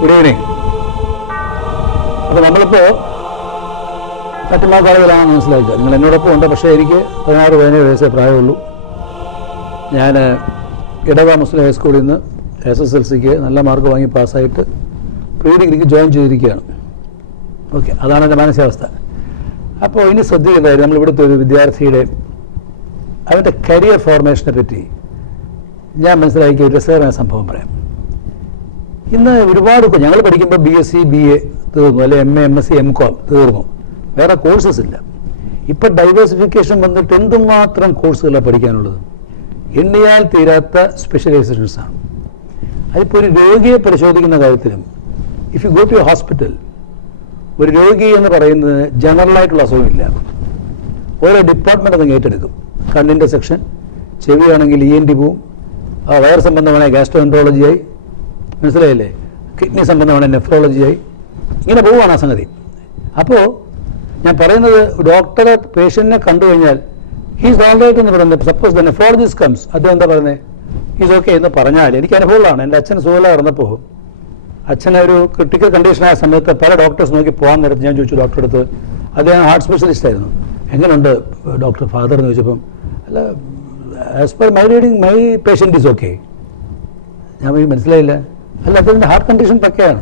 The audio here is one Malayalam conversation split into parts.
Good evening. അപ്പോൾ നമ്മളിപ്പോൾ മറ്റുള്ളവരാണെന്ന് മനസ്സിലാക്കുക. നിങ്ങൾ എന്നോടൊപ്പം ഉണ്ട്. പക്ഷേ എനിക്ക് 16-17 വയസ്സേ പ്രായമുള്ളൂ. ഞാൻ ഇടവ മുസ്ലിം ഹൈസ്കൂളിൽ നിന്ന് SSLCക്ക് നല്ല മാർക്ക് വാങ്ങി പാസ്സായിട്ട് പ്രീ ഡിഗ്രിക്ക് ജോയിൻ ചെയ്തിരിക്കുകയാണ്. ഓക്കെ, അതാണ് എൻ്റെ മാനസികാവസ്ഥ. അപ്പോൾ ഇനി ശ്രദ്ധിക്കേണ്ടതായിരുന്നു നമ്മളിവിടുത്തെ ഒരു വിദ്യാർത്ഥിയുടെ അവൻ്റെ കരിയർ ഫോർമേഷനെ പറ്റി ഞാൻ മനസ്സിലാക്കിയ ഒരു രസകരമായ സംഭവം പറയാം. ഇന്ന് ഒരുപാട് ഞങ്ങൾ പഠിക്കുമ്പോൾ BSc BA തീർന്നു, അല്ലെങ്കിൽ MA MSc MCom തീർന്നു, വേറെ കോഴ്സസ് ഇല്ല. ഇപ്പം ഡൈവേഴ്സിഫിക്കേഷൻ വന്നിട്ട് എന്തുമാത്രം കോഴ്സുകളാണ് പഠിക്കാനുള്ളത്. എണ്ണിയാൽ തീരാത്ത സ്പെഷ്യലൈസേഷൻസാണ്. അതിപ്പോൾ ഒരു രോഗിയെ പരിശോധിക്കുന്ന കാര്യത്തിലും if you go to a hospital, ഒരു രോഗി എന്ന് പറയുന്നത് ജനറലായിട്ടുള്ള അസുഖമില്ല. ഓരോ ഡിപ്പാർട്ട്മെൻ്റ് അതങ്ങ് ഏറ്റെടുക്കും. കണ്ണിൻ്റെ സെക്ഷൻ, ചെവിയാണെങ്കിൽ ENT പോവും, വയർ സംബന്ധമാണെങ്കിൽ ഗാസ്ട്രോഎൻട്രോളജിയായി, മനസ്സിലായില്ലേ, കിഡ്നി സംബന്ധമാണെങ്കിൽ നെഫ്രോളജിയായി, ഇങ്ങനെ പോവുകയാണ് ആ സംഗതി. അപ്പോൾ ഞാൻ പറയുന്നത് ഡോക്ടറെ പേഷ്യൻറ്റിനെ കണ്ടു കഴിഞ്ഞാൽ ഹീസ് ഓൾ റൈറ്റ് എന്ന് പറയുന്നത്, സപ്പോസ് ദ നെഫ്രോളജിസ്റ്റ് കംസ്, അദ്ദേഹം എന്താ പറയുന്നത്, ഹീസ് ഓക്കെ എന്ന് പറഞ്ഞാൽ എനിക്ക് അനുഭവമാണ്. എൻ്റെ അച്ഛൻ സുഖമില്ലാതെ കിടന്നപ്പോൾ അച്ഛനെ ഒരു ക്രിട്ടിക്കൽ കണ്ടീഷനായ സമയത്ത് പല ഡോക്ടേഴ്സ് നോക്കി പോകാൻ നേരത്ത് ഞാൻ ചോദിച്ചു ഡോക്ടറെ അടുത്ത്, അദ്ദേഹം ഹാർട്ട് സ്പെഷ്യലിസ്റ്റ് ആയിരുന്നു, എങ്ങനെയുണ്ട് ഡോക്ടർ ഫാദർ എന്ന് ചോദിച്ചപ്പം, അല്ല as per my reading my patient is okay. ഞാൻ മനസ്സിലായില്ല, അല്ല അദ്ദേഹത്തിൻ്റെ ഹാർട്ട് കണ്ടീഷൻ പക്കയാണ്,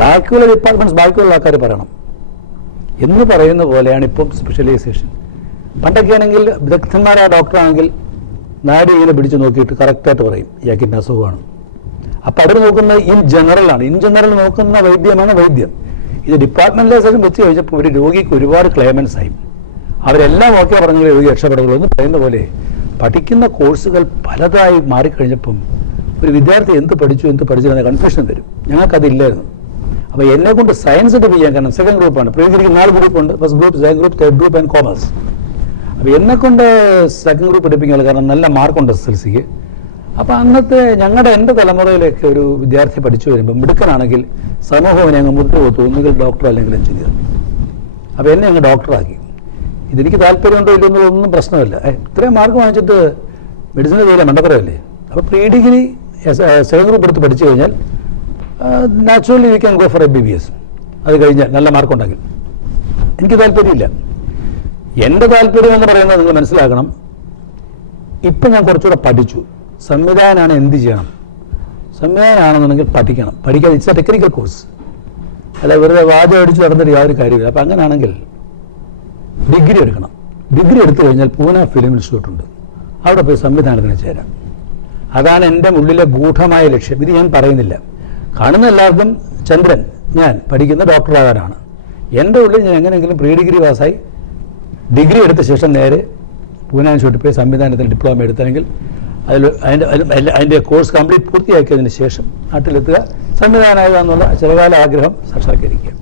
ബാക്കിയുള്ള ഡിപ്പാർട്ട്മെൻറ്റ്സ് ബാക്കിയുള്ള ആൾക്കാർ പറയണം എന്ന് പറയുന്ന പോലെയാണ് ഇപ്പം സ്പെഷ്യലൈസേഷൻ. പണ്ടൊക്കെ ആണെങ്കിൽ വിദഗ്ധന്മാരായ ഡോക്ടറാണെങ്കിൽ നാടി ഇങ്ങനെ പിടിച്ച് നോക്കിയിട്ട് കറക്റ്റായിട്ട് പറയും ഇയാൾക്ക് ഇന്ന അസുഖമാണ്. അപ്പോൾ അവർ നോക്കുന്നത് ഇൻ ജനറലാണ്. ഇൻ ജനറൽ നോക്കുന്ന വൈദ്യമാണ് വൈദ്യം. ഇത് ഡിപ്പാർട്ട്മെൻറ്റലൈസേഷൻ വെച്ച് കഴിഞ്ഞപ്പോൾ ഒരു രോഗിക്ക് ഒരുപാട് ക്ലെയിമൻസ് ആയി. അവരെല്ലാം ഓക്കെ പറഞ്ഞെങ്കിൽ രോഗി രക്ഷപ്പെടുള്ളൂ എന്ന് പറയുന്ന പോലെ പഠിക്കുന്ന കോഴ്സുകൾ പലതായി മാറിക്കഴിഞ്ഞപ്പം ഒരു വിദ്യാർത്ഥി എന്ത് പഠിച്ചിരുന്ന കൺഫ്യൂഷൻ വരും. ഞങ്ങൾക്കതില്ലായിരുന്നു. അപ്പോൾ എന്നെ കൊണ്ട് സയൻസ് പഠിപ്പിക്കാൻ, കാരണം സെക്കൻഡ് ഗ്രൂപ്പാണ്, പ്രീ ഡിഗ്രിക്ക് 4 ഗ്രൂപ്പുണ്ട്, first group, second group, third group and commerce. അപ്പോൾ എന്നെക്കൊണ്ട് സെക്കൻഡ് ഗ്രൂപ്പ് പഠിപ്പിക്കാൻ, കാരണം നല്ല മാർക്കുണ്ട് SSLCക്ക്. അപ്പോൾ അന്നത്തെ എൻ്റെ തലമുറയിലേക്ക് ഒരു വിദ്യാർത്ഥി പഠിച്ചു വരുമ്പോൾ മിടുക്കനാണെങ്കിൽ സമൂഹം അങ്ങ് മുട്ടുകൊത്തു, ഒന്നുകിൽ ഡോക്ടർ അല്ലെങ്കിൽ എഞ്ചിനീയർ. അപ്പോൾ എന്നെ അങ്ങ് ഡോക്ടറാക്കി. ഇതെനിക്ക് താല്പര്യമുണ്ടോ ഇല്ലെന്നോ ഒന്നും പ്രശ്നമല്ല. ഇത്രയും മാർക്ക് വാങ്ങിച്ചിട്ട് മെഡിസിന് ചെയ്യില്ല, മണ്ടത്തരമല്ലേ. അപ്പോൾ പ്രീ ഡിഗ്രി സെക്കൻഡ് ഗ്രൂപ്പ് എടുത്ത് പഠിച്ചു കഴിഞ്ഞാൽ naturally we can go for MBBS. അത് കഴിഞ്ഞാൽ നല്ല മാർക്കുണ്ടെങ്കിൽ. എനിക്ക് താല്പര്യമില്ല. എൻ്റെ താല്പര്യം എന്ന് പറയുന്നത് നിങ്ങൾ മനസ്സിലാക്കണം, ഇപ്പം ഞാൻ കുറച്ചുകൂടെ പഠിച്ചു. സംവിധാനമാണ്, എന്ത് ചെയ്യണം, സംവിധാനമാണെന്നുണ്ടെങ്കിൽ പഠിക്കണം. പഠിക്കാതെ ഇറ്റ്സ് എ ടെക്നിക്കൽ കോഴ്സ്, അല്ല വെറുതെ വാചകം അടിച്ച് നടന്നിട്ട് യാതൊരു കാര്യമില്ല. അപ്പം അങ്ങനെയാണെങ്കിൽ ഡിഗ്രി എടുക്കണം. ഡിഗ്രി എടുത്തു കഴിഞ്ഞാൽ പൂനെ ഫിലിം ഇൻസ്റ്റിറ്റ്യൂട്ട് ഉണ്ട്, അവിടെ പോയി സംവിധാനത്തിന് ചേരാം. അതാണ് എൻ്റെ ഉള്ളിലെ ഗൂഢമായ ലക്ഷ്യം. ഇത് ഞാൻ പറയുന്നില്ല, കാണുന്ന എല്ലാവർക്കും ചന്ദ്രൻ ഞാൻ പഠിക്കുന്ന ഡോക്ടറാകാനാണ്. എൻ്റെ ഉള്ളിൽ ഞാൻ എങ്ങനെയെങ്കിലും പ്രീ ഡിഗ്രി പാസ്സായി ഡിഗ്രി എടുത്ത ശേഷം നേരെ പൂനെ ഇൻസ്റ്റിറ്റ്യൂട്ടിൽ പോയി സംവിധാനത്തിൽ ഡിപ്ലോമ എടുത്തെങ്കിൽ അതിൻ്റെ കോഴ്സ് കംപ്ലീറ്റ് പൂർത്തിയാക്കിയതിന് ശേഷം നാട്ടിലെത്തുക, സംവിധാനമാകുക എന്നുള്ള ചെറുകാല ആഗ്രഹം സാക്ഷാത്കരിക്കുക.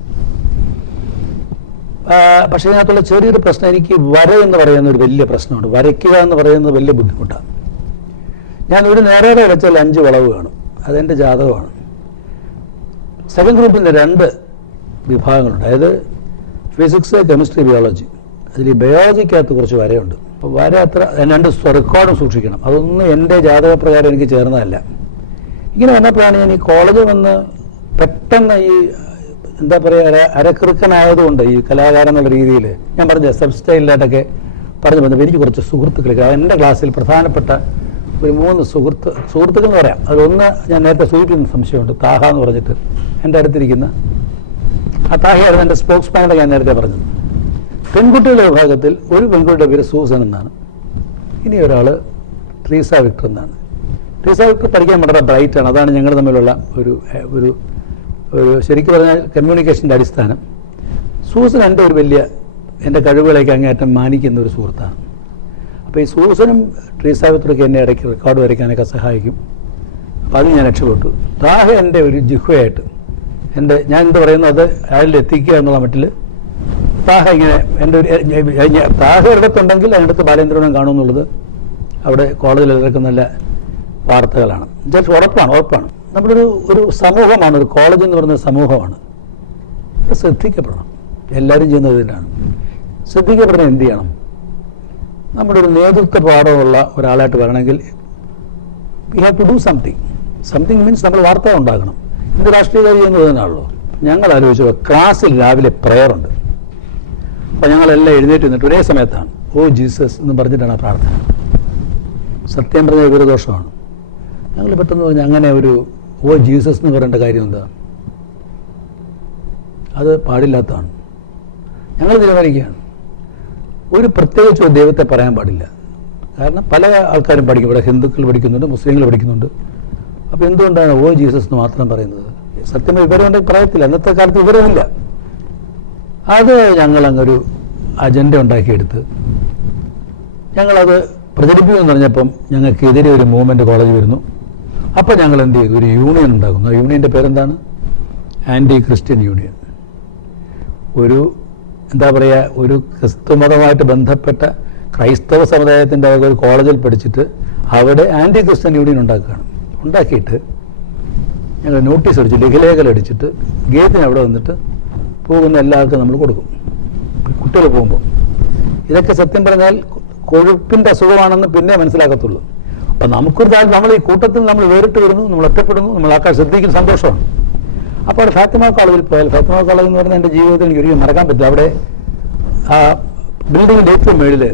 പക്ഷേ ഇതിനകത്തുള്ള ചെറിയൊരു പ്രശ്നം, എനിക്ക് വര എന്ന് പറയുന്ന ഒരു വലിയ പ്രശ്നമുണ്ട്. വരയ്ക്കുക എന്ന് പറയുന്നത് വലിയ ബുദ്ധിമുട്ടാണ്. ഞാൻ ഒരു നേരെ വെച്ചാൽ 5 വളവ് കാണും, അതെൻ്റെ ജാതകമാണ്. സെക്കൻഡ് ഗ്രൂപ്പിൻ്റെ 2 വിഭാഗങ്ങളുണ്ട്, അതായത് ഫിസിക്സ്, കെമിസ്ട്രി, ബയോളജി. അതിൽ ഈ ബയോളജിക്കകത്ത് കുറച്ച് വരയുണ്ട്. അപ്പോൾ വര അത്ര 2 റെക്കോർഡും സൂക്ഷിക്കണം. അതൊന്നും എൻ്റെ ജാതകപ്രകാരം എനിക്ക് ചേർന്നതല്ല. ഇങ്ങനെ വന്നപ്പോഴാണ് ഞാൻ ഈ കോളേജിൽ വന്ന് പെട്ടെന്ന് ഈ എന്താ പറയുക അരക്കിറുക്കനായതുകൊണ്ട് ഈ കലാകാരൻ എന്നുള്ള രീതിയിൽ ഞാൻ പറഞ്ഞ സബ് സ്റ്റൈലിലായിട്ടൊക്കെ പറഞ്ഞു വന്നപ്പോൾ എനിക്ക് കുറച്ച് സുഹൃത്തുക്കൾ, എൻ്റെ ക്ലാസ്സിൽ പ്രധാനപ്പെട്ട ഒരു 3 സുഹൃത്തുക്കൾ എന്ന് പറയാം. അതിലൊന്ന് ഞാൻ നേരത്തെ സൂചിപ്പിക്കുന്ന സംശയമുണ്ട്, താഹ എന്ന് പറഞ്ഞിട്ട് എൻ്റെ അടുത്തിരിക്കുന്ന ആ താഹയായിരുന്നു എൻ്റെ സ്പോക്സ് മാനൊക്കെ ഞാൻ നേരത്തെ പറഞ്ഞത്. പെൺകുട്ടികളുടെ വിഭാഗത്തിൽ ഒരു പെൺകുട്ടിയുടെ പേര് സൂസൻ എന്നാണ്, ഇനി ഒരാൾ ട്രീസ വിക്ടർ എന്നാണ്. ട്രീസ വിക്ടർ പഠിക്കാൻ വളരെ ബ്രൈറ്റാണ്. അതാണ് ഞങ്ങൾ തമ്മിലുള്ള ഒരു ഒരു ഒരു ശരിക്കും പറഞ്ഞാൽ കമ്മ്യൂണിക്കേഷൻ്റെ അടിസ്ഥാനം. സൂസൻ എൻ്റെ ഒരു വലിയ എൻ്റെ കഴിവുകളേക്ക് അങ്ങേയറ്റം മാനിക്കുന്ന ഒരു സുഹൃത്താണ്. അപ്പോൾ ഈ സൂസനും ട്രീസ വിക്ടർക്ക് എന്നെ ഇടയ്ക്ക് റെക്കോർഡ് വരയ്ക്കാനൊക്കെ സഹായിക്കും. അപ്പോൾ അത് ഞാൻ രക്ഷപ്പെട്ടു. താഹ എൻ്റെ ഒരു ജിഹ്വയായിട്ട് ഞാൻ എന്ത് പറയുന്നു അത് അയാളിൽ എത്തിക്കുക എന്നുള്ള മട്ടിൽ താഹ ഇങ്ങനെ എൻ്റെ ഒരു താഹ ഒരിടത്തുണ്ടെങ്കിൽ അതിനടുത്ത് ബാലേന്ദ്രനും കാണുമെന്നുള്ളത് അവിടെ കോളേജിൽ എല്ലാവർക്കും നല്ല വാർത്തകളാണ്. ഉറപ്പാണ്. ഒരു സമൂഹമാണ്, ഒരു കോളേജ് എന്ന് പറയുന്ന സമൂഹമാണ്. ശ്രദ്ധിക്കപ്പെടണം. എല്ലാവരും ചെയ്യുന്നത് ഇതിനാണ്. ശ്രദ്ധിക്കപ്പെടുന്നത് എന്ത് ചെയ്യണം? നമ്മുടെ ഒരു നേതൃത്വ പാഠമുള്ള ഒരാളായിട്ട് വരണമെങ്കിൽ we have to do something. Something means നമ്മൾ വാർത്ത ഉണ്ടാക്കണം. ഇത് രാഷ്ട്രീയകാരി എന്ന് പറയുന്നതാണല്ലോ. ഞങ്ങൾ ആലോചിച്ചു, ക്ലാസ്സിൽ രാവിലെ പ്രയറുണ്ട്. അപ്പോൾ ഞങ്ങളെല്ലാം എഴുന്നേറ്റ് നിന്നിട്ട് ഒരേ സമയത്താണ് ഓ ജീസസ് എന്ന് പറഞ്ഞിട്ടാണ് ആ പ്രാർത്ഥന. സത്യം പറഞ്ഞ വിവരദോഷമാണ്. ഞങ്ങൾ പെട്ടെന്ന് പറഞ്ഞാൽ അങ്ങനെ ഒരു ഓ ജീസസ് എന്ന് പറയേണ്ട കാര്യം എന്താ? അത് പാടില്ലാത്തതാണ്. ഞങ്ങൾ തീരുമാനിക്കുകയാണ്, ഒരു പ്രത്യേകിച്ച് ദൈവത്തെ പറയാൻ പാടില്ല. കാരണം പല ആൾക്കാരും പഠിക്കും, ഇവിടെ ഹിന്ദുക്കൾ പഠിക്കുന്നുണ്ട്, മുസ്ലിങ്ങൾ പഠിക്കുന്നുണ്ട്. അപ്പോൾ എന്തുകൊണ്ടാണ് ഓ ജീസസ് എന്ന് മാത്രം പറയുന്നത്? സത്യം വിവരമുണ്ടെങ്കിൽ പറയത്തില്ല. അന്നത്തെ കാലത്ത് വിവരമില്ല. അത് ഞങ്ങളങ്ങൊരു അജണ്ട ഉണ്ടാക്കിയെടുത്ത് ഞങ്ങളത് പ്രചരിപ്പിക്കുമെന്ന് പറഞ്ഞപ്പം ഞങ്ങൾക്കെതിരെ ഒരു മൂവ്മെൻറ്റ് കോളേജ് വരുന്നു. അപ്പോൾ ഞങ്ങൾ എന്ത് ചെയ്തു? ഒരു യൂണിയൻ ഉണ്ടാക്കുന്നു. ആ യൂണിയൻ്റെ പേരെന്താണ്? Anti Christian union. ഒരു എന്താ പറയുക, ഒരു ക്രിസ്തുമതമായിട്ട് ബന്ധപ്പെട്ട ക്രൈസ്തവ സമുദായത്തിൻ്റെ ഒരു കോളേജിൽ പഠിച്ചിട്ട് അവിടെ ആൻറ്റി ക്രിസ്ത്യൻ യൂണിയൻ ഉണ്ടാക്കുകയാണ്. ഉണ്ടാക്കിയിട്ട് ഞങ്ങൾ നോട്ടീസ് അടിച്ച് ലഘുലേഖകൾ അടിച്ചിട്ട് ഗേറ്റിന് അവിടെ വന്നിട്ട് പോകുന്ന എല്ലാവർക്കും നമ്മൾ കൊടുക്കും, കുട്ടികൾ പോകുമ്പോൾ. ഇതൊക്കെ സത്യം പറഞ്ഞാൽ കൊഴുപ്പിൻ്റെ അസുഖമാണെന്ന് പിന്നെ മനസ്സിലാക്കത്തുള്ളൂ. അപ്പം നമുക്കൊരു നമ്മൾ ഈ കൂട്ടത്തിൽ നമ്മൾ വേറിട്ട് വരുന്നു, നമ്മൾ ഒറ്റപ്പെടുന്നു, നമ്മൾ ആൾക്കാർ ശ്രദ്ധിക്കുന്ന സന്തോഷമാണ്. അപ്പോൾ അവിടെ ഫാത്തിമ കോളേജിൽ പോയാൽ, ഫാത്തിമ കോളേജ് എന്ന് പറഞ്ഞാൽ എൻ്റെ ജീവിതത്തിൽ എനിക്ക് ഒരിക്കലും മറക്കാൻ പറ്റില്ല. അവിടെ ആ ബിൽഡിങ്ങിൻ്റെ ഏറ്റവും മേളിൽ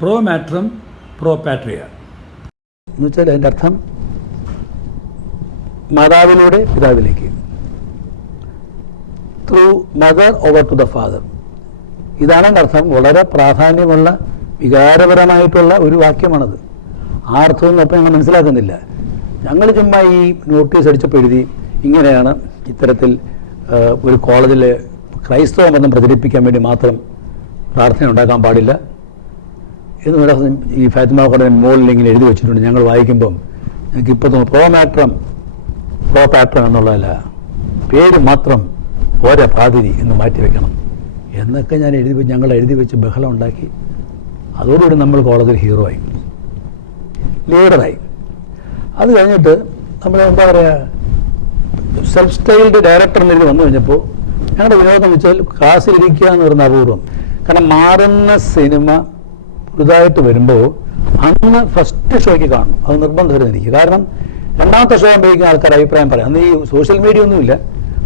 പ്രോ മാട്രം പ്രോ പാട്രിയ എന്ന് വെച്ചാൽ അതിൻ്റെ അർത്ഥം മാതാവിലൂടെ പിതാവിലേക്ക്, through mother over to the father. ഇതാണ് എൻ്റെ അർത്ഥം. വളരെ പ്രാധാന്യമുള്ള വികാരപരമായിട്ടുള്ള ഒരു വാക്യമാണത്. ആ അർത്ഥമൊന്നും അപ്പം ഞങ്ങൾ മനസ്സിലാക്കുന്നില്ല. ഞങ്ങൾ ചുമ്മാ ഈ നോട്ടീസ് അടിച്ചപ്പോൾ എഴുതി, ഇങ്ങനെയാണ് ഇത്തരത്തിൽ ഒരു കോളേജിൽ ക്രൈസ്തവ മതം പ്രചരിപ്പിക്കാൻ വേണ്ടി മാത്രം പ്രാർത്ഥന ഉണ്ടാക്കാൻ പാടില്ല എന്ന് ഈ ഫാത്തിമ കോളേജിന് മുകളിൽ ഇങ്ങനെ എഴുതി വെച്ചിട്ടുണ്ട്. ഞങ്ങൾ വായിക്കുമ്പം ഞങ്ങൾക്ക് ഇപ്പോൾ തോന്നുന്നു പ്രോ മാട്രം പ്രോ പാട്രം എന്നുള്ളതല്ല, പേര് മാത്രം പോരാ പാതിരി എന്ന് മാറ്റി വെക്കണം എന്നൊക്കെ ഞങ്ങൾ എഴുതി വെച്ച് ബഹളം ഉണ്ടാക്കി. അതോടുകൂടി നമ്മൾ കോളേജിൽ ഹീറോ ആയി, ലീഡറായി. അത് കഴിഞ്ഞിട്ട് നമ്മൾ എന്താ പറയുക, സെൽഫ് സ്റ്റൈൽഡ് ഡയറക്ടർ എന്നിട്ട് വന്നു കഴിഞ്ഞപ്പോൾ ഞങ്ങളുടെ വിനോദം വെച്ചാൽ ക്ലാസ്സിലിരിക്കുക എന്ന് പറയുന്ന അപൂർവം. കാരണം മാറുന്ന സിനിമ പുതുതായിട്ട് വരുമ്പോൾ അന്ന് ഫസ്റ്റ് ഷോയ്ക്ക് കാണണം, അത് നിർബന്ധമായിരുന്നു എനിക്ക്. കാരണം രണ്ടാമത്തെ ഷോ ആകുമ്പോഴേക്കും ആൾക്കാർ അഭിപ്രായം പറയാം. അന്ന് ഈ സോഷ്യൽ മീഡിയ ഒന്നുമില്ല.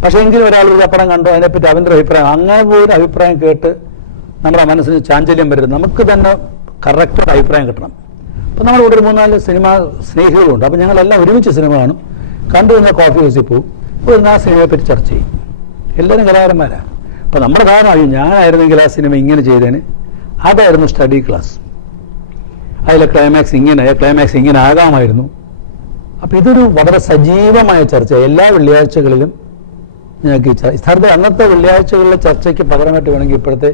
പക്ഷേ എങ്കിലും ഒരാൾ ഒരു പടം കണ്ടോ അതിനെപ്പറ്റി അവൻ്റെ അഭിപ്രായം, അങ്ങനെ പോലും അഭിപ്രായം കേട്ട് നമ്മുടെ മനസ്സിന് ചാഞ്ചല്യം വരരുത്. നമുക്ക് തന്നെ കറക്റ്റ് അഭിപ്രായം കിട്ടണം. അപ്പോൾ നമ്മുടെ ഇവിടെ ഒരു 3-4 സിനിമ സ്നേഹികളുണ്ട്. അപ്പോൾ ഞങ്ങളെല്ലാം ഒരുമിച്ച് സിനിമ കാണും, കണ്ടു കഴിഞ്ഞാൽ കോഫി ഹൗസിൽ പോകും, അപ്പോൾ ആ സിനിമയെപ്പറ്റി ചർച്ച ചെയ്യും. എല്ലാവരും കലാകാരന്മാരാണ്. അപ്പോൾ നമ്മുടെ ധാരണ ഞാനായിരുന്നെങ്കിൽ ആ സിനിമ ഇങ്ങനെ ചെയ്തേന്, അതായിരുന്നു സ്റ്റഡി ക്ലാസ്. അതിലെ ക്ലൈമാക്സ് ഇങ്ങനെ ആകാമായിരുന്നു. അപ്പോൾ ഇതൊരു വളരെ സജീവമായ ചർച്ച എല്ലാ വെള്ളിയാഴ്ചകളിലും ഞങ്ങൾക്ക് ഈ അന്നത്തെ വെള്ളിയാഴ്ചകളിലെ ചർച്ചയ്ക്ക് പകരമായിട്ട് വേണമെങ്കിൽ ഇപ്പോഴത്തെ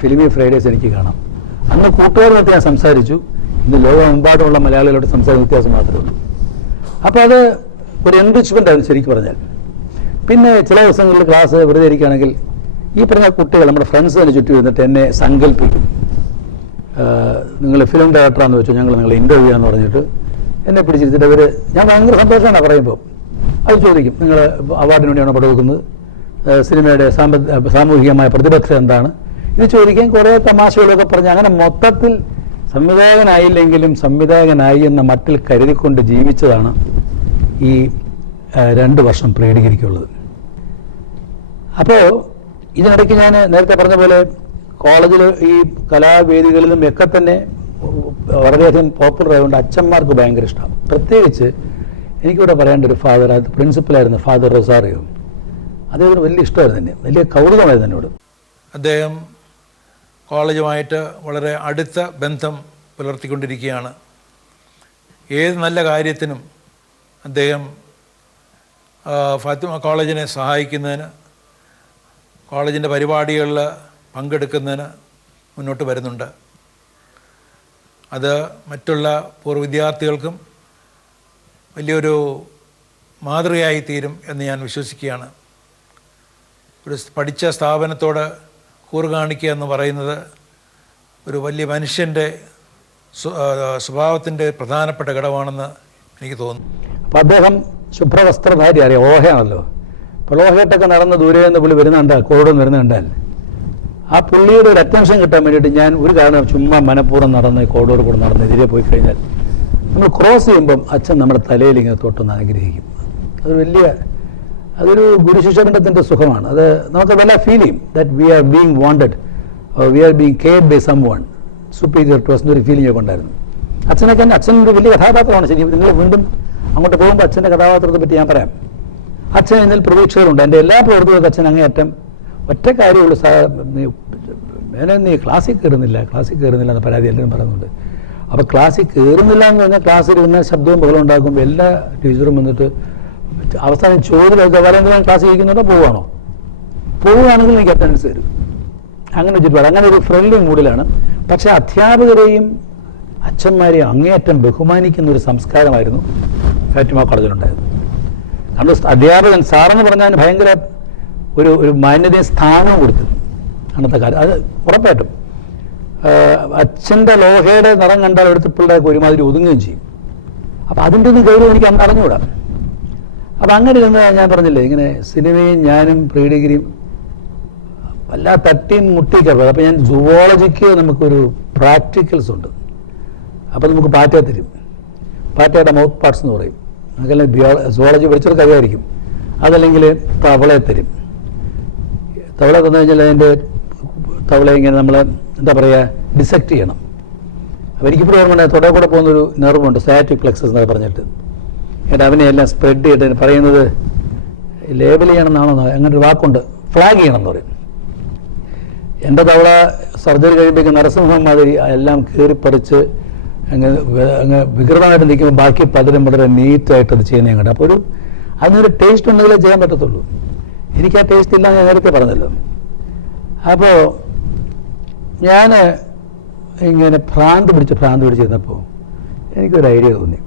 ഫിലിമി ഫ്രൈഡേസ് എനിക്ക് കാണാം. അന്ന് കൂട്ടുകാരുമായിട്ട് ഞാൻ സംസാരിച്ചു. ഇന്ന് ലോകമെമ്പാടുമുള്ള മലയാളികളോട് സംസാരിക്കുന്ന വ്യത്യാസം മാത്രമേ ഉള്ളൂ. അപ്പോൾ അത് ഒരു എൻറിച്ച്മെൻ്റ് ആയിരുന്നു ശരിക്കും പറഞ്ഞാൽ. പിന്നെ ചില ദിവസങ്ങളിൽ ക്ലാസ് വെറുതെ ഇരിക്കുകയാണെങ്കിൽ ഈ പറഞ്ഞ കുട്ടികൾ നമ്മുടെ ഫ്രണ്ട്സ് തന്നെ ചുറ്റും ഇരുന്നിട്ട് എന്നെ സങ്കല്പിക്കും. നിങ്ങൾ ഫിലിം ഡയറക്ടറാണെന്ന് വെച്ചു, ഞങ്ങൾ നിങ്ങളെ ഇൻ്റർവ്യൂ ചെയ്യാമെന്ന് പറഞ്ഞിട്ട് എന്നെ പിടിച്ചിരുത്തിട്ട് അവർ, ഞാൻ ഭയങ്കര സന്തോഷമാണ് പറയുമ്പോൾ. അത് ചോദിക്കും, നിങ്ങൾ അവാർഡിന് വേണ്ടിയാണോ പടവെക്കുന്നത്, സിനിമയുടെ സാമൂഹികമായ പ്രതിബദ്ധത എന്താണ്, ഇത് ചോദിക്കാൻ കുറേ തമാശകളൊക്കെ പറഞ്ഞ് അങ്ങനെ മൊത്തത്തിൽ സംവിധായകനായില്ലെങ്കിലും സംവിധായകനായി എന്ന മട്ടിൽ കരുതിക്കൊണ്ട് ജീവിച്ചതാണ് ഈ 2 വർഷം പ്രീ ഡിഗ്രിക്കുള്ളത്. അപ്പോൾ ഇതിനിടയ്ക്ക് ഞാൻ നേരത്തെ പറഞ്ഞ പോലെ കോളേജിൽ ഈ കലാവേദികളിലും ഒക്കെ തന്നെ വളരെയധികം പോപ്പുലർ ആയതുകൊണ്ട് അച്ഛന്മാർക്ക് ഭയങ്കര ഇഷ്ടമാണ്. പ്രത്യേകിച്ച് എനിക്കിവിടെ പറയേണ്ട ഒരു ഫാദർ, അത് പ്രിൻസിപ്പലായിരുന്നു ഫാദർ റൊസാറിയോ. അദ്ദേഹത്തിന് വലിയ ഇഷ്ടമായിരുന്നു തന്നെ, വലിയ കൗതുകമായിരുന്നു എന്നോട്. അദ്ദേഹം കോളേജുമായിട്ട് വളരെ അടുത്ത ബന്ധം പുലർത്തിക്കൊണ്ടിരിക്കുകയാണ്. ഏത് നല്ല കാര്യത്തിനും അദ്ദേഹം ഫാത്തിമ കോളേജിനെ സഹായിക്കുന്നതിന്, കോളേജിൻ്റെ പരിപാടികളിൽ പങ്കെടുക്കുന്നതിന് മുന്നോട്ട് വരുന്നുണ്ട്. അത് മറ്റുള്ള പൂർവ്വ വിദ്യാർത്ഥികൾക്കും വലിയൊരു മാതൃകയായി തീരും എന്ന് ഞാൻ വിശ്വസിക്കുകയാണ്. ഒരു പഠിച്ച സ്ഥാപനത്തോട് കൂറ് കാണിക്കുക എന്ന് പറയുന്നത് ഒരു വലിയ മനുഷ്യൻ്റെ സ്വഭാവത്തിൻ്റെ പ്രധാനപ്പെട്ട ഘടകമാണെന്ന് എനിക്ക് തോന്നുന്നു. അപ്പോൾ അദ്ദേഹം ശുഭ്രവസ്ത്രധാരി, അറിയാം, ഓഹയാണല്ലോ. അപ്പോൾ ഓഹയായിട്ടൊക്കെ നടന്ന് ദൂരെ നിന്ന് പുള്ളി വരുന്നുണ്ടാൽ, കോവിഡ് വരുന്ന കണ്ടാൽ ആ പുള്ളിയുടെ ഒരു അറ്റൻഷൻ കിട്ടാൻ വേണ്ടിയിട്ട് ഞാൻ ഒരു കാരണം ചുമ്മാ മനഃപൂർവ്വം നടന്ന് കോവിഡോട് കൂടെ നടന്ന് എതിരെ പോയി കഴിഞ്ഞാൽ നമ്മൾ ക്രോസ് ചെയ്യുമ്പം അച്ഛൻ നമ്മുടെ തലയിൽ ഇങ്ങനെ തൊട്ടൊന്ന് അനുഗ്രഹിക്കും. അതൊരു ഗുരുശിഷ്യബന്ധത്തിൻ്റെ സുഖമാണ്. അത് നമുക്ക് വല്ല ഫീൽ ചെയ്യും that we are being wanted, we are being cared by someone superior to us എന്നൊരു ഫീലിംഗ് ഒക്കെ ഉണ്ടായിരുന്നു. അച്ഛൻ ഒരു വലിയ കഥാപാത്രമാണ്. ശരി, നിങ്ങൾ വീണ്ടും അങ്ങോട്ട് പോകുമ്പോൾ അച്ഛൻ്റെ കഥാപാത്രത്തെ പറ്റി ഞാൻ പറയാം. അച്ഛൻ എന്നിൽ പ്രതീക്ഷകളുണ്ട്. എൻ്റെ എല്ലാ പ്രവൃത്തികൾക്കും അച്ഛൻ അങ്ങേയറ്റം ഒറ്റ കാര്യമുള്ളൂ, നീ ക്ലാസ്സിൽ കയറുന്നില്ല എന്ന പരാതി എല്ലാവരും പറയുന്നുണ്ട്. അപ്പോൾ ക്ലാസ്സിൽ കയറുന്നില്ല എന്ന് പറഞ്ഞാൽ ക്ലാസ്സിൽ ഇരുന്ന ശബ്ദവും ബഹളം ഉണ്ടാക്കുമ്പോൾ എല്ലാ ടീച്ചറും വന്നിട്ട് അവസാനം ചോദ്യം എന്തെങ്കിലും ക്ലാസ്സിൽ ഇരിക്കുന്നുണ്ടോ പോവുകയാണെങ്കിൽ എനിക്ക് അറ്റൻഡൻസ് തരും. അങ്ങനെ ചുറ്റുപാട്, അങ്ങനെ ഒരു ഫ്രണ്ട്ലി മൂഡിലാണ്. പക്ഷേ അധ്യാപകരെയും അച്ഛന്മാരെയും അങ്ങേയറ്റം ബഹുമാനിക്കുന്ന ഒരു സംസ്കാരമായിരുന്നു ഫാറ്റിമ കോളേജിലുണ്ടായിരുന്നു. കാരണം അധ്യാപകൻ സാറെന്ന് പറഞ്ഞാൽ ഭയങ്കര ഒരു മാന്യതയും സ്ഥാനവും കൊടുത്തു അന്നത്തെ കാലം. അത് ഉറപ്പായിട്ടും അച്ഛൻ്റെ ലോഹയുടെ നിറം കണ്ടാൽ എടുത്ത് പിള്ളേർക്ക് ഒരുമാതിരി ഒതുങ്ങുകയും ചെയ്യും. അപ്പോൾ അതിൻ്റെ ഒന്നും ഗൗരവം എനിക്ക് അന്ന് അറിഞ്ഞുകൂടാ. അപ്പം അങ്ങനെ ഇരുന്ന് ഞാൻ പറഞ്ഞില്ലേ, ഇങ്ങനെ സിനിമയും ഞാനും പ്രീ ഡിഗ്രിയും വല്ലാ തട്ടിയും മുട്ടിക്കപ്പോൾ. അപ്പോൾ ഞാൻ സുവോളജിക്ക് നമുക്കൊരു പ്രാക്ടിക്കൽസ് ഉണ്ട്. അപ്പോൾ നമുക്ക് പാറ്റ തരും, പാറ്റയുടെ മൗത്ത് പാർട്സ് എന്ന് പറയും. നമുക്കെല്ലാം സുവോളജി പഠിച്ചവർക്ക് അറിയായിരിക്കും. അതല്ലെങ്കിൽ തവളയെ തരും. തവള തന്നു കഴിഞ്ഞാൽ അതിൻ്റെ തവള ഇങ്ങനെ നമ്മൾ എന്താ പറയുക ഡിസെക്ട് ചെയ്യണം. അപ്പോൾ എനിക്കിപ്പോൾ ഓർമ്മ തുടരെ കൂടെ പോകുന്നൊരു നെർവുണ്ട്, സാറ്റിക് പ്ലെക്സസ് എന്നൊക്കെ പറഞ്ഞിട്ട്. എന്നിട്ട് അവനെ എല്ലാം സ്പ്രെഡ് ചെയ്തിട്ട് പറയുന്നത് ലേബൽ ചെയ്യണമെന്നാണോ, അങ്ങനെ ഒരു വാക്കുണ്ട്, ഫ്ലാഗ് ചെയ്യണം എന്ന് പറയും. എൻ്റെ തവള സർജറി കഴിയുമ്പോഴേക്കും നരസിംഹം മാതിരി എല്ലാം കീറിപ്പറിച്ച് അങ്ങ് വികൃതമായിട്ട് നിൽക്കുമ്പോൾ ബാക്കി പലരും വളരെ നീറ്റായിട്ട് അത് ചെയ്യുന്നതും കണ്ടു. അപ്പോൾ അതിനൊരു ടേസ്റ്റ് ഉണ്ടെങ്കിലേ ചെയ്യാൻ പറ്റത്തുള്ളൂ. എനിക്ക് ആ ടേസ്റ്റ് ഇല്ല, ഞാൻ നേരത്തെ പറഞ്ഞല്ലോ. അപ്പോൾ ഞാൻ ഇങ്ങനെ ഭ്രാന്ത് പിടിച്ചിരുന്നപ്പോൾ എനിക്കൊരു ഐഡിയ തോന്നി.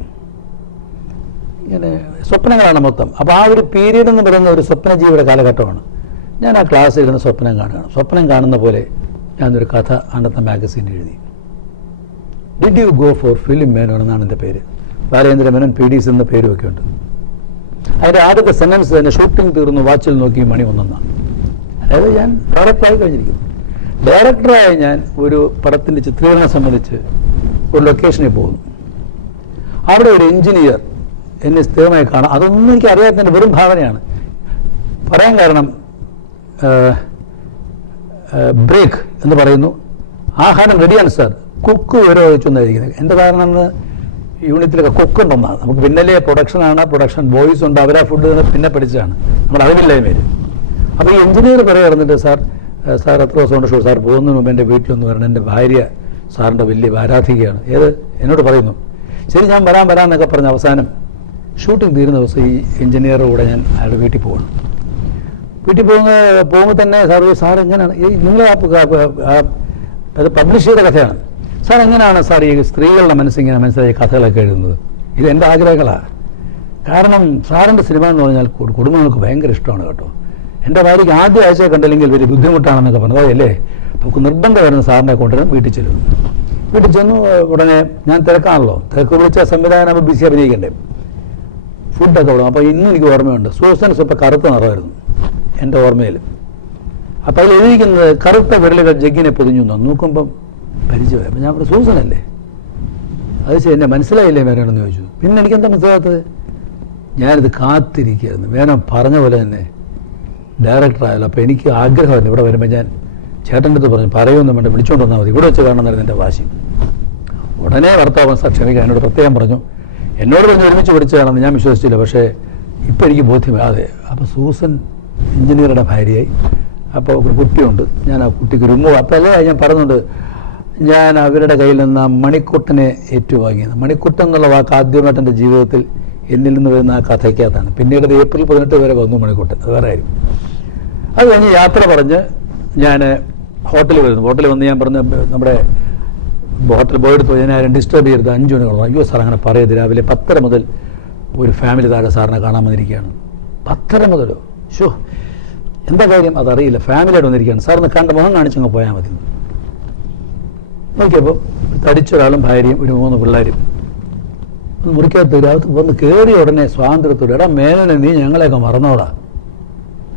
ഇങ്ങനെ സ്വപ്നങ്ങളാണ് മൊത്തം. അപ്പോൾ ആ ഒരു പീരീഡ് എന്ന് പറയുന്ന ഒരു സ്വപ്നജീവിയുടെ കാലഘട്ടമാണ്. ഞാൻ ആ ക്ലാസ്സിൽ ഇരുന്ന് സ്വപ്നം കാണുകയാണ്. സ്വപ്നം കാണുന്ന പോലെ ഞാനൊരു കഥ അന്നത്തെ മാഗസീനിൽ എഴുതി. Did you go for film Menon എന്നാണ് എൻ്റെ പേര്. ബാലേന്ദ്ര മേനോൻ PDs എന്ന പേരുമൊക്കെ ഉണ്ട്. അതിൻ്റെ ആദ്യത്തെ സെൻറ്റൻസ് തന്നെ ഷൂട്ടിംഗ് തീർന്നു വാച്ചിൽ നോക്കി മണി 1 അതായത് ഞാൻ ഡയറക്ടറായി കഴിഞ്ഞിരിക്കുന്നു. ഡയറക്ടറായ ഞാൻ ഒരു പടത്തിൻ്റെ ചിത്രീകരണം സംബന്ധിച്ച് ഒരു ലൊക്കേഷനിൽ പോകുന്നു. അവിടെ ഒരു എഞ്ചിനീയർ എന്നെ സ്ഥിരമായി കാണാം. അതൊന്നും എനിക്ക് അറിയാത്തതിൻ്റെ വെറും ഭാവനയാണ് പറയാൻ കാരണം. ബ്രേക്ക് എന്ന് പറയുന്നു, ആഹാരം റെഡിയാണ് സാർ, കുക്ക് ഓരോ ചോദിച്ചൊന്നായിരിക്കുന്നത്. എൻ്റെ ധാരണ അന്ന് യൂണിറ്റിലൊക്കെ കുക്കുണ്ടെന്നാണ്. നമുക്ക് പിന്നല്ലേ പ്രൊഡക്ഷൻ ബോയ്സ് ഉണ്ട്, അവരാ ഫുഡ് പിന്നെ പഠിച്ചതാണ്, നമ്മൾ അറിവില്ലായ്മയിൽ. അപ്പോൾ ഈ എഞ്ചിനീയർ പറഞ്ഞിട്ട് സാർ എത്ര ദിവസം കൊണ്ട് ഷോ, സാർ പോകുന്നതിന് മുമ്പ് എൻ്റെ വീട്ടിലൊന്ന് വരണം, എൻ്റെ ഭാര്യ സാറിൻ്റെ വലിയ ആരാധികയാണ്. എന്നോട് പറയുന്നു. ശരി, ഞാൻ വരാമെന്നൊക്കെ പറഞ്ഞ് അവസാനം ഷൂട്ടിംഗ് തീരുന്ന ദിവസം ഈ എഞ്ചിനീയറുടെ കൂടെ ഞാൻ അയാളുടെ വീട്ടിൽ പോകണം. വീട്ടിൽ പോകുമ്പോൾ തന്നെ സാർ എങ്ങനെയാണ് നിങ്ങൾ അത് പബ്ലിഷ് ചെയ്ത കഥയാണ്. സാർ എങ്ങനെയാണ് സാർ ഈ സ്ത്രീകളുടെ മനസ്സിങ്ങനെ മനസ്സിലായ കഥകളൊക്കെ എഴുതുന്നത്? ഇത് എൻ്റെ ആഗ്രഹങ്ങളാണ്. കാരണം സാറിൻ്റെ സിനിമ എന്ന് പറഞ്ഞാൽ കുടുംബങ്ങൾക്ക് ഭയങ്കര ഇഷ്ടമാണ് കേട്ടോ. എൻ്റെ ഭാര്യയ്ക്ക് ആദ്യ ആഴ്ച കണ്ടില്ലെങ്കിൽ വലിയ ബുദ്ധിമുട്ടാണെന്നൊക്കെ പറഞ്ഞത്. അതല്ലേ, അപ്പോൾ നിർബന്ധം വരുന്ന സാറിനെ കൊണ്ടുവരാൻ വീട്ടിൽ ചെല്ലുന്നു. വീട്ടിൽ ചെന്നു ഉടനെ ഞാൻ തിരക്കാണല്ലോ, തിരക്ക് വിളിച്ച സംവിധാനം ബിസി അഭിനയിക്കണ്ടേ, ഫുഡൊക്കെ വിടും. അപ്പോൾ ഇന്നും എനിക്ക് ഓർമ്മയുണ്ട്, സൂസൻ സ്വപ്പം കറുത്ത നിറമായിരുന്നു എൻ്റെ ഓർമ്മയിൽ. അപ്പോൾ അതിൽ എഴുതിയിരിക്കുന്നത് കറുത്ത വിരലുകൾ ജഗ്ഗിനെ പൊതിഞ്ഞു നോക്കുമ്പം പരിചയമായി. അപ്പം ഞാൻ പറഞ്ഞു സൂസനല്ലേ, അത് ശരി, എന്നെ മനസ്സിലായില്ലേ മേനോനെന്ന് ചോദിച്ചു. പിന്നെ എനിക്കെന്താ മനസ്സിലാകാത്തത്, ഞാനിത് കാത്തിരിക്കുകയായിരുന്നു. മേനോൻ പറഞ്ഞ പോലെ തന്നെ ഡയറക്ടറായല്ലോ. അപ്പോൾ എനിക്ക് ആഗ്രഹമായിരുന്നു ഇവിടെ വരുമ്പോൾ ഞാൻ ചേട്ടൻ്റെ അടുത്ത് പറഞ്ഞു പറയുമെന്നും വേണ്ട, വിളിച്ചുകൊണ്ട് വന്നാൽ മതി, ഇവിടെ വെച്ച് കാണണമെന്നായിരുന്നു എൻ്റെ വാശി. ഉടനെ ഭർത്താവ് സാർ ക്ഷമിക്കാൻ എന്നോട് പ്രത്യേകം പറഞ്ഞു. എന്നോട് പറഞ്ഞ് ഒരുമിച്ച് പഠിച്ചതാണെന്ന് ഞാൻ വിശ്വസിച്ചില്ല. പക്ഷേ ഇപ്പം എനിക്ക് ബോധ്യമാതെ. അപ്പോൾ സൂസൻ എഞ്ചിനീയറുടെ ഭാര്യയായി. അപ്പോൾ ഒരു കുട്ടിയുണ്ട്. ഞാൻ ആ കുട്ടിക്ക് ഒരു ഉമ്മ. അപ്പോൾ അല്ലേ ഞാൻ പറയുന്നുണ്ട്, ഞാൻ അവരുടെ കയ്യിൽ നിന്ന് ആ മണിക്കുട്ടനെ ഏറ്റുവാങ്ങിയത്. മണിക്കുട്ടൻ എന്നുള്ള വാക്ക് ആദ്യമായിട്ട് എൻ്റെ ജീവിതത്തിൽ എന്നിൽ നിന്ന് വരുന്ന ആ കഥയ്ക്കകത്താണ്. പിന്നീട് April 18 വരെ വന്നു മണിക്കുട്ടൻ, അത് വേറെ കാര്യം. അത് കഴിഞ്ഞ് യാത്ര പറഞ്ഞ് ഞാൻ ഹോട്ടലിൽ വരുന്നു. ഹോട്ടലിൽ വന്ന് ഞാൻ പറഞ്ഞ നമ്മുടെ ഹോട്ടൽ ബോയ് എടുത്ത് ഞാൻ ആരും ഡിസ്റ്റർബ് ചെയ്യരുത്, 5 മണിയോളം. അയ്യോ സാർ അങ്ങനെ പറയരുത്, രാവിലെ 10:30 മുതൽ ഒരു ഫാമിലി താഴെ സാറിനെ കാണാൻ വന്നിരിക്കുകയാണ്. 10:30 മുതലോ? ഷോ, എന്താ കാര്യം അതറിയില്ല, ഫാമിലിയായിട്ട് വന്നിരിക്കുകയാണ്, സാറിന് കണ്ട മുഖം കാണിച്ചങ്ങ് പോയാൽ മതി. നോക്കിയപ്പോൾ തടിച്ചൊരാളും ഭാര്യയും ഒരു 3 പിള്ളേരും മുറിക്കകത്ത് വന്ന് കയറിയ ഉടനെ സ്വാതന്ത്ര്യത്തോടെ, എടാ മേനോനെ നീ ഞങ്ങളെയൊക്കെ മറന്നോടാ.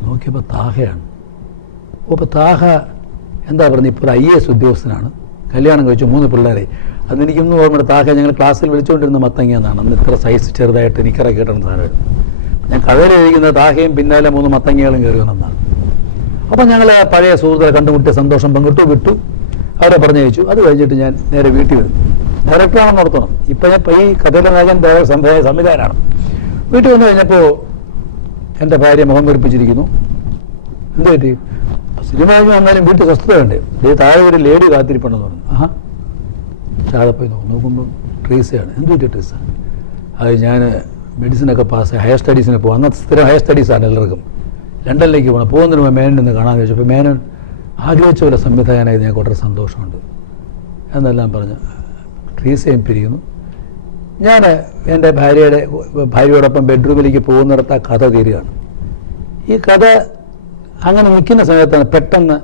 നോക്കിയപ്പോൾ താഹയാണ്. അപ്പോൾ താഹ എന്താ പറയുന്നത്, ഇപ്പോൾ ഒരു IAS ഉദ്യോഗസ്ഥനാണ്, കല്യാണം കഴിച്ചു, 3 പിള്ളേരെ. അതെനിക്കൊന്നും ഓർമ്മയുണ്ട്. താഹ ഞങ്ങൾ ക്ലാസ്സിൽ വിളിച്ചുകൊണ്ടിരുന്ന മത്തങ്ങ എന്നാണ്. അന്ന് ഇത്ര സൈസ് ചെറുതായിട്ട് നിക്കറൊക്കെ കിട്ടുന്ന സാധനമായിരുന്നു. ഞാൻ കഥയിൽ എഴുതിക്കുന്ന താഹയും പിന്നാലെ 3 മത്തങ്ങകളും കയറി വന്നെന്നാണ്. അപ്പം ഞങ്ങൾ പഴയ സുഹൃത്തുക്കളെ കണ്ടുമുട്ടിയ സന്തോഷം പങ്കിട്ടു വിട്ടു, അവരെ പറഞ്ഞയച്ചു. അത് കഴിഞ്ഞിട്ട് ഞാൻ നേരെ വീട്ടിൽ വന്നു. ഡയറക്ടറാണെന്ന് ഓർത്തണം. ഇപ്പം ഞാൻ ഈ കഥയിലെ നായകൻ സംവിധാനമാണ്. വീട്ടിൽ വന്നു കഴിഞ്ഞപ്പോൾ എൻ്റെ ഭാര്യ മുഖം വീർപ്പിച്ചിരിക്കുന്നു. എന്ത് പറ്റി? സിനിമ കഴിഞ്ഞ് വന്നാലും വീട്ടിൽ സ്വസ്ഥത വേണ്ടേ? താഴെ ഒരു ലേഡി കാത്തിരിപ്പുണ്ടെന്ന് പറഞ്ഞു. ആഹാ, ചാതെ പോയി നോക്കുമ്പോൾ ട്രീസയാണ്. എന്ത് പറ്റിയ ട്രീസ? അത് ഞാൻ മെഡിസിനൊക്കെ പാസ് ഹയർ സ്റ്റഡീസിന് പോകും. അന്നത്തെ സ്ഥിരം ഹയർ സ്റ്റഡീസാണ് എല്ലാവർക്കും. ലണ്ടനിലേക്ക് പോകണം. പോകുന്നതിന് മുമ്പ് മേനൻ നിന്ന് കാണാമെന്ന് ചോദിച്ചപ്പോൾ മേനൻ ആഗ്രഹിച്ച പോലെ സംവിധായകനായത് ഞങ്ങൾക്ക് വളരെ സന്തോഷമുണ്ട് എന്നെല്ലാം പറഞ്ഞ് ട്രീസയും പിരിയുന്നു. ഞാൻ എൻ്റെ ഭാര്യയോടൊപ്പം ബെഡ്റൂമിലേക്ക് പോകുന്നിടത്ത് ആ കഥ തീരുകയാണ്. ഈ കഥ അങ്ങനെ നിൽക്കുന്ന സമയത്താണ് പെട്ടെന്ന്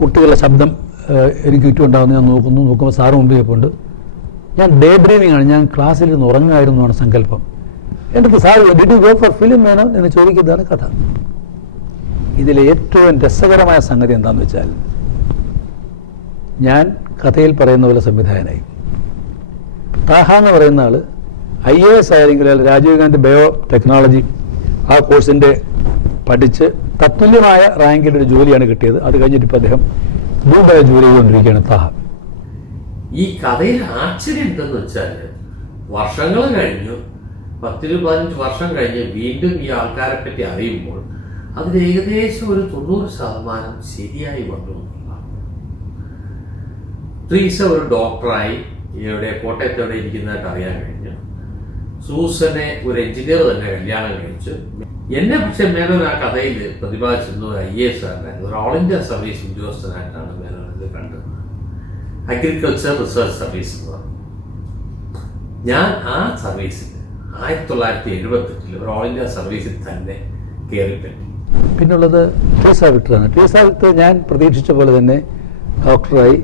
കുട്ടികളുടെ ശബ്ദം എനിക്ക് ചുറ്റുമുണ്ടാകുന്ന ഞാൻ നോക്കുമ്പോൾ സാറ് മുമ്പിൽ പോയിട്ടുണ്ട്. ഞാൻ ഡേ ഡ്രീമിംഗ് ആണ്, ഞാൻ ക്ലാസ്സിൽ നിന്ന് ഉറങ്ങായിരുന്നു എന്നാണ് സങ്കല്പം. എൻ്റെ അടുത്ത് sir did you go for film Menon എന്ന് ചോദിക്കുന്നതാണ് കഥ. ഇതിലെ ഏറ്റവും രസകരമായ സംഗതി എന്താണെന്ന് വെച്ചാൽ, ഞാൻ കഥയിൽ പറയുന്ന പോലെ സംവിധായകനായി. താഹ എന്ന് പറയുന്ന ആൾ IAS ആയെങ്കിൽ രാജീവ് ഗാന്ധി ബയോ ടെക്നോളജി ആ കോഴ്സിൻ്റെ പഠിച്ച് തത്തുല്യമായ റാങ്കിലൊരു ജോലിയാണ് കിട്ടിയത്. അത് കഴിഞ്ഞിട്ട് ഇപ്പോൾ അദ്ദേഹം ദുബായ് ജോലി ചെയ്തുകൊണ്ടിരിക്കുകയാണ് താഹ. ഈ കഥയിൽ ആശ്ചര്യം എന്തെന്ന് വെച്ചാൽ, വർഷങ്ങൾ കഴിഞ്ഞു, 10-15 വർഷം കഴിഞ്ഞ് വീണ്ടും ഈ ആൾക്കാരെ പറ്റി അറിയുമ്പോൾ അതിൽ ഏകദേശം ഒരു 90% ശരിയായി വന്നു എന്നുള്ളതാണ്. ട്രീസ ഒരു ഡോക്ടറായി കോട്ടയത്തോടെ ഇരിക്കുന്നതായിട്ട് അറിയാൻ കഴിഞ്ഞു. സൂസനെ ഒരു എഞ്ചിനീയർ തന്നെ കല്യാണം കഴിച്ചു. എന്നെ പക്ഷെ മേനോൻ ആ കഥയിൽ പ്രതിപാദിച്ചിരുന്നത് IAS ആണ്. ഒരു ഓൾ ഇന്ത്യ സർവീസ് ഉദ്യോഗസ്ഥനായിട്ടാണ് മേനോൻ ഇത് കണ്ടത്. അഗ്രികൾച്ചർ റിസർച്ച് സർവീസ് എന്ന് പറഞ്ഞു. ഞാൻ ആ സർവീസിൽ 1978 ഒരു ഓൾ ഇന്ത്യ സർവീസിൽ തന്നെ കയറിപ്പറ്റി. പിന്നുള്ളത് ട്രീസ വിക്ടറാണ്. ട്രീസ വിക്ടർ ഞാൻ പ്രതീക്ഷിച്ച പോലെ തന്നെ ഡോക്ടറായി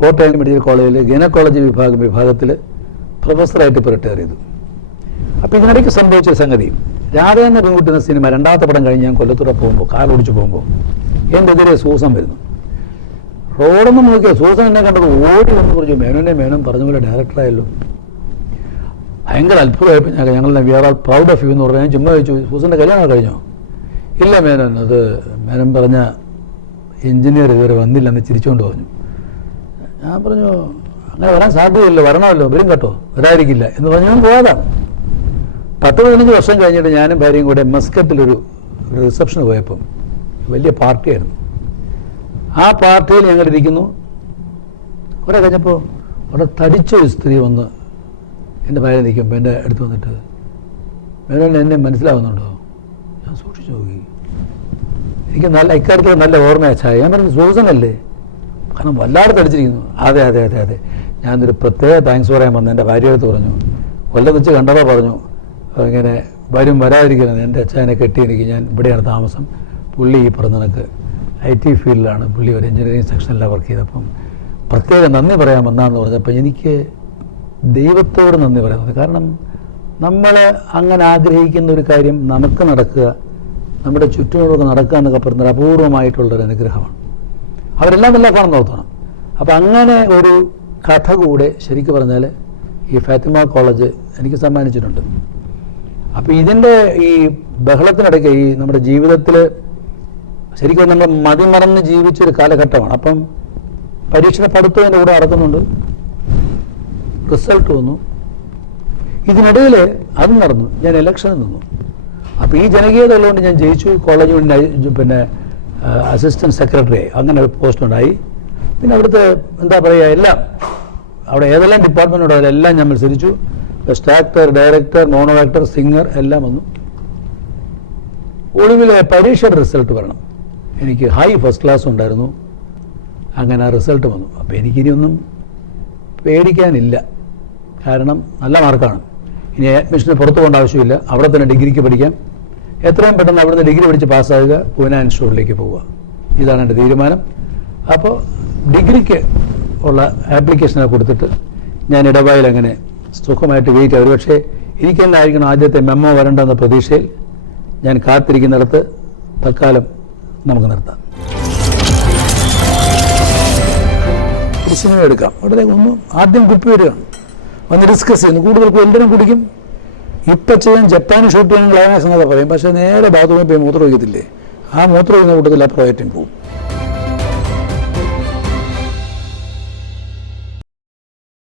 കോട്ടയം മെഡിക്കൽ കോളേജിൽ ഗൈനക്കോളജി വിഭാഗത്തിൽ പ്രൊഫസറായിട്ട് ഇപ്പോൾ റിട്ടയർ ചെയ്തു. അപ്പോൾ ഇതിനിടയ്ക്ക് സംഭവിച്ച സംഗതി, രാധ എന്ന പെൺകുട്ടി എന്ന സിനിമ 2ാമത്തെ പടം കഴിഞ്ഞ് ഞാൻ കൊല്ലത്തൂടെ പോകുമ്പോൾ കാർ ഓടിച്ച് പോകുമ്പോൾ എൻ്റെ എതിരെ സൂസൻ വരുന്നു. റോഡൊന്നും നോക്കിയാൽ സൂസൻ എന്നെ കണ്ടത് ഓടി വന്ന് പറഞ്ഞു, മേനോൻ പറഞ്ഞ പോലെ ഡയറക്ടറായല്ലോ. ഭയങ്കര അത്ഭുതമായപ്പോൾ ഞങ്ങൾ we are all proud of you എന്ന് പറഞ്ഞാൽ ഞാൻ ചുമ്മാ ചോദിച്ചു, സൂസൻ്റെ കല്യാണം കഴിഞ്ഞോ? ഇല്ല മേനോൻ പറഞ്ഞ എഞ്ചിനീയർ ഇതുവരെ വന്നില്ലെന്ന് ചിരിച്ചുകൊണ്ട് പറഞ്ഞു. ഞാൻ പറഞ്ഞു, അങ്ങനെ വരാൻ സാധ്യതയില്ല, വരണമല്ലോ, വരും കേട്ടോ, വരാതിരിക്കില്ല എന്ന് പറഞ്ഞു ഞാൻ പോയതാണ്. 10-15 വർഷം കഴിഞ്ഞിട്ട് ഞാനും ഭാര്യയും കൂടെ മസ്കറ്റിലൊരു റിസപ്ഷന് പോയപ്പം വലിയ പാർട്ടിയായിരുന്നു. ആ പാർട്ടിയിൽ ഞങ്ങളിരിക്കുന്നു. അവിടെ കഴിഞ്ഞപ്പോൾ അവിടെ തടിച്ചൊരു സ്ത്രീ വന്ന് എൻ്റെ ഭാര്യ നിൽക്കുമ്പോൾ എൻ്റെ അടുത്ത് വന്നിട്ട്, മേനോൻ എന്നെ മനസ്സിലാവുന്നുണ്ടോ? ഞാൻ സൂക്ഷിച്ചു നോക്കി. എനിക്ക് ഇക്കാര്യത്തിൽ നല്ല ഓർമ്മയാ ചായ. ഞാൻ പറഞ്ഞു, സൂസനല്ലേ? കാരണം വല്ലാതെ തടിച്ചിരിക്കുന്നു. അതെ ഞാനൊരു പ്രത്യേക താങ്ക്സ് പറയാൻ വന്നു. എൻ്റെ ഭാര്യയെടുത്ത് പറഞ്ഞു, കൊല്ലത്ത് വെച്ച് കണ്ടപ്പോൾ പറഞ്ഞു, ഇങ്ങനെ വരാതിരിക്കുന്നത് എൻ്റെ അച്ഛനെ കെട്ടി ഞാൻ ഇവിടെയാണ് താമസം. പുള്ളി ഈ പറഞ്ഞ കണക്ക് IT ഫീൽഡിലാണ്, പുള്ളി ഒരു എഞ്ചിനീയറിംഗ് സെക്ഷനിലാണ് വർക്ക് ചെയ്തപ്പം പ്രത്യേകം നന്ദി പറയാൻ വന്നാന്ന് പറഞ്ഞപ്പോൾ എനിക്ക് ദൈവത്തോട് നന്ദി പറയുന്നത്. കാരണം നമ്മൾ അങ്ങനെ ആഗ്രഹിക്കുന്ന ഒരു കാര്യം നമുക്ക് നടക്കുക, നമ്മുടെ ചുറ്റുമുള്ളവർക്ക് നടക്കുക എന്നൊക്കെ പറയുന്നത് അപൂർവമായിട്ടുള്ളൊരു അനുഗ്രഹമാണ്. അവരെല്ലാം കാണുന്ന ഓർത്തണം. അപ്പം അങ്ങനെ ഒരു കഥ കൂടെ ശരിക്കും പറഞ്ഞാൽ ഈ ഫാത്തിമ കോളേജ് എനിക്ക് സമ്മാനിച്ചിട്ടുണ്ട്. അപ്പോൾ ഇതിൻ്റെ ഈ ബഹളത്തിനിടയ്ക്ക് ഈ നമ്മുടെ ജീവിതത്തിൽ ശരിക്കും നമ്മൾ മതിമറന്ന് ജീവിച്ചൊരു കാലഘട്ടമാണ്. അപ്പം പരീക്ഷണ പഠിത്തം എൻ്റെ കൂടെ നടക്കുന്നുണ്ട്, റിസൾട്ട് വന്നു, ഇതിനിടയിൽ അതും നടന്നു, ഞാൻ ഇലക്ഷനിൽ നിന്നു. അപ്പോൾ ഈ ജനകീയത ഉള്ളതുകൊണ്ട് ഞാൻ ജയിച്ചു. കോളേജ് പിന്നെ അസിസ്റ്റൻറ്റ് സെക്രട്ടറി അങ്ങനെ ഒരു പോസ്റ്റ് ഉണ്ടായി. പിന്നെ അവിടുത്തെ എന്താ പറയുക, എല്ലാം അവിടെ ഏതെല്ലാം ഡിപ്പാർട്ട്മെൻറ്റുണ്ടോ അതിലെല്ലാം ഞാൻ മത്സരിച്ചു. Best actor, director, mono actor, singer എല്ലാം വന്നു. ഒടുവിൽ പരീക്ഷയുടെ റിസൾട്ട് വരണം. എനിക്ക് ഫസ്റ്റ് ക്ലാസ് ഉണ്ടായിരുന്നു. അങ്ങനെ ആ റിസൾട്ട് വന്നു. അപ്പോൾ എനിക്കിനിയൊന്നും പേടിക്കാനില്ല, കാരണം നല്ല മാർക്കാണ്. ഇനി അഡ്മിഷന് പുറത്തു പോകേണ്ട ആവശ്യമില്ല, അവിടെ തന്നെ ഡിഗ്രിക്ക് പഠിക്കാം. എത്രയും പെട്ടെന്ന് അവിടുന്ന് ഡിഗ്രി പഠിച്ച് പാസ്സാകുക, പൂനെ ഇൻസ്റ്റിറ്റ്യൂട്ടിലേക്ക് പോവുക, ഇതാണ് എൻ്റെ തീരുമാനം. അപ്പോൾ ഡിഗ്രിക്ക് ഉള്ള ആപ്ലിക്കേഷനൊക്കെ കൊടുത്തിട്ട് ഞാൻ ഇടവായിൽ അങ്ങനെ സുഖമായിട്ട് വെയിറ്റ് ചെയ്യും. ഒരുപക്ഷെ എനിക്ക് തന്നെ ആയിരിക്കണം ആദ്യത്തെ മെമ്മോ വരണ്ടെന്ന പ്രതീക്ഷയിൽ ഞാൻ കാത്തിരിക്കുന്നിടത്ത് തൽക്കാലം നമുക്ക് നിർത്താം. ഒരു സിനിമ എടുക്കാം, അവിടെ ഒന്നും ആദ്യം കുപ്പി വരികയാണ്, വന്ന് ഡിസ്കസ് ചെയ്യുന്നു. കൂടുതൽ എല്ലാവരും കുടിക്കും. ഇപ്പം ചെയ്യാൻ ജപ്പാൻ ഷൂട്ട് ചെയ്യാൻ ക്ലൈമാക്സ് എന്നൊക്കെ പറയും, പക്ഷേ നേരെ ബാത്റൂമിൽ പോയി മൂത്രം ഒഴിക്കത്തില്ലേ, ആ മൂത്രം ഒഴിക്കുന്ന കൂട്ടത്തിൽ ആ പ്രോജക്റ്റും പോകും.